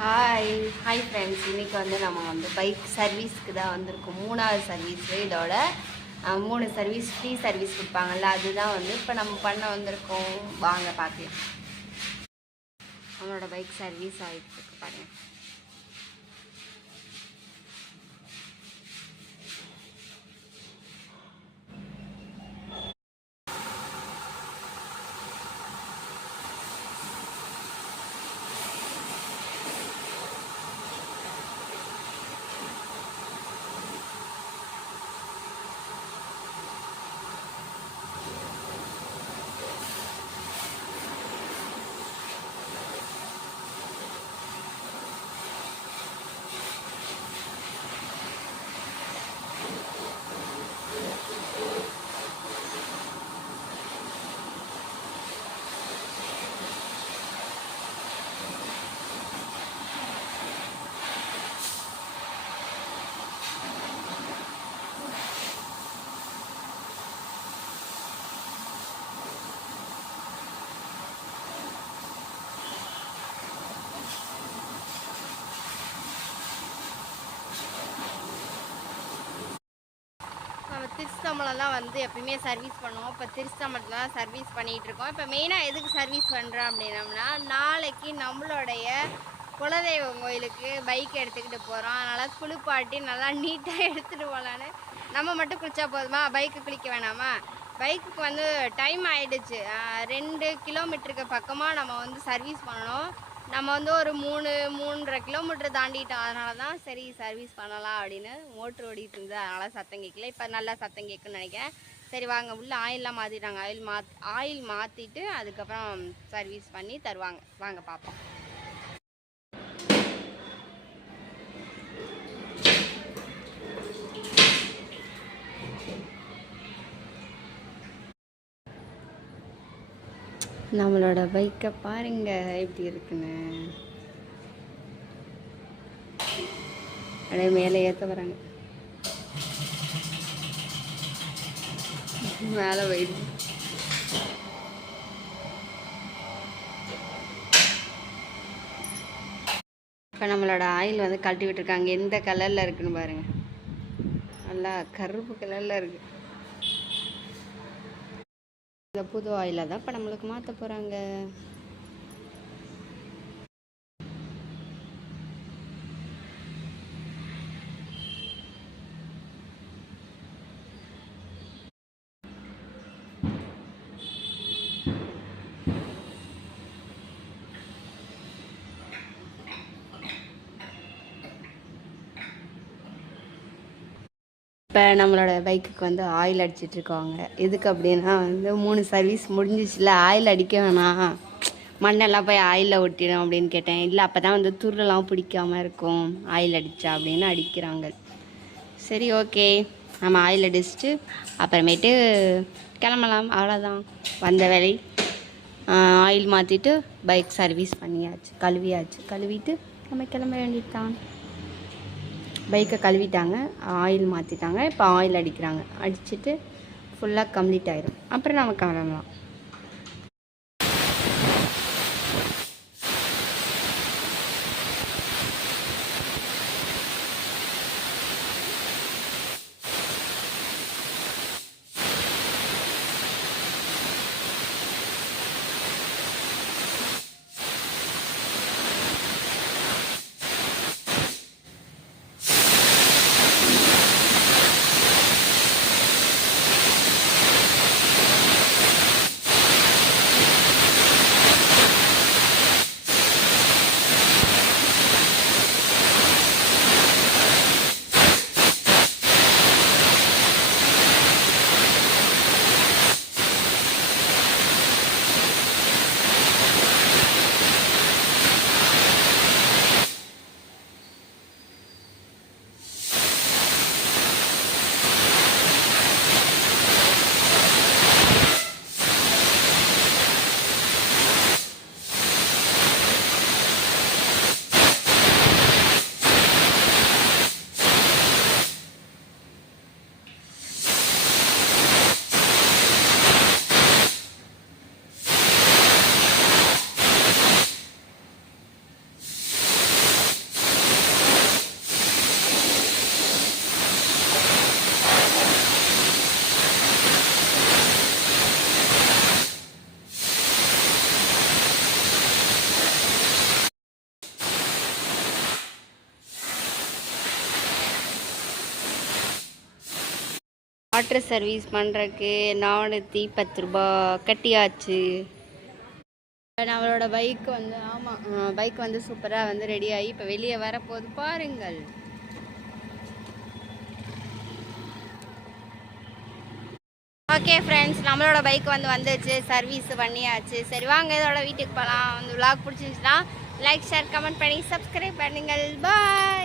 Hi hi friends, இன்றைக்கி வந்து நம்ம வந்து பைக் சர்வீஸ்க்கு தான் வந்திருக்கோம். 3வது சர்வீஸு. இதோட 3 சர்வீஸ் ஃப்ரீ சர்வீஸ் கொடுப்பாங்கல்ல, அதுதான் வந்து இப்போ நம்ம பண்ண வந்திருக்கோம். வாங்க பார்க்கலாம். நம்மளோட பைக் சர்வீஸ் ஆகிட்டு இருக்கு பாருங்கள். திருச்சம்பளம்லாம் வந்து எப்பயுமே சர்வீஸ் பண்ணுவோம். இப்போ திருச்சம்பளத்தில் தான் சர்வீஸ் பண்ணிகிட்டு இருக்கோம். இப்போ மெயினாக எதுக்கு சர்வீஸ் பண்ணுறோம் அப்படின்னம்னா, நாளைக்கு நம்மளுடைய குலதெய்வம் கோயிலுக்கு பைக் எடுத்துக்கிட்டு போகிறோம். அதனால் குளிப்பாட்டி நல்லா நீட்டாக எடுத்துகிட்டு போகலான்னு. நம்ம மட்டும் குளித்தா போதுமா? பைக்கு குளிக்க வேணாமா? பைக்குக்கு வந்து டைம் ஆகிடுச்சு. 2 கிலோமீட்டருக்கு பக்கமாக நம்ம வந்து சர்வீஸ் பண்ணணும். நம்ம வந்து ஒரு 3-3.5 கிலோமீட்டர் தாண்டிட்டோம். அதனால தான் சரி சர்வீஸ் பண்ணலாம் அப்படின்னு மோட்ரு ஓடிட்டு இருந்தது. அதனால் சத்தம் கேட்கல. இப்போ நல்லா சத்தம் கேட்குன்னு நினைக்கிறேன். சரி வாங்க, உள்ளே ஆயிலெலாம் மாற்றிட்டாங்க. ஆயில் மாற்றிட்டு அதுக்கப்புறம் சர்வீஸ் பண்ணி தருவாங்க. வாங்க பார்ப்போம். நம்மளோட பைக்கை பாருங்க எப்படி இருக்குன்னு. அப்படியே மேலே ஏற்ற வராங்க. மேலே போயிடுது. இப்போ நம்மளோட ஆயில் வந்து கழட்டி விட்டுருக்காங்க. எந்த கலரில் இருக்குன்னு பாருங்கள். நல்லா கருப்பு கலரில் இருக்குது. இந்த புது ஆயிலை தான் இப்போ நம்மளுக்கு மாற்ற போகிறாங்க. இப்போ நம்மளோட பைக்குக்கு வந்து ஆயில் அடிச்சிட்ருக்காங்க. எதுக்கு அப்படின்னா வந்து 3 சர்வீஸ் முடிஞ்சிச்சுல, ஆயில் அடிக்க வேணாம், மண்ணெல்லாம் போய் ஆயிலில் ஒட்டிடும் அப்படின்னு கேட்டேன். இல்லை, அப்போ தான் வந்து துருலாம் பிடிக்காமல் இருக்கும் ஆயில் அடித்தா அப்படின்னு அடிக்கிறாங்க. சரி ஓகே, நம்ம ஆயில் அடிச்சுட்டு அப்புறமேட்டு கிளம்பலாம். அவ்வளோதான் வந்த வேலை. ஆயில் மாற்றிட்டு பைக் சர்வீஸ் பண்ணியாச்சு, கழுவிட்டு நம்ம கிளம்ப வேண்டியது தான். பைக்கை கழுவிட்டாங்க, ஆயில் மாற்றிட்டாங்க. இப்போ ஆயில் அடிக்கிறாங்க. அடிச்சுட்டு ஃபுல்லாக கம்ப்ளீட் ஆயிடும். அப்புறம் நம்ம கிளம்பலாம். வாட்டர் சர்வீஸ் பண்ணுறதுக்கு 410 ரூபா கட்டியாச்சு. நம்மளோட பைக் வந்து பைக் வந்து சூப்பராக வந்து ரெடி ஆகி இப்போ வெளியே வரப்போகுது பாருங்கள். ஓகே ஃப்ரெண்ட்ஸ், நம்மளோட பைக் வந்துச்சு, சர்வீஸ் பண்ணியாச்சு. சரி வாங்க இதோட வீட்டுக்கு போகலாம். வந்து விலாக் பிடிச்சிருந்துச்சுன்னா லைக் ஷேர் கமெண்ட் பண்ணி சப்ஸ்கிரைப் பண்ணுங்கள். பாய்.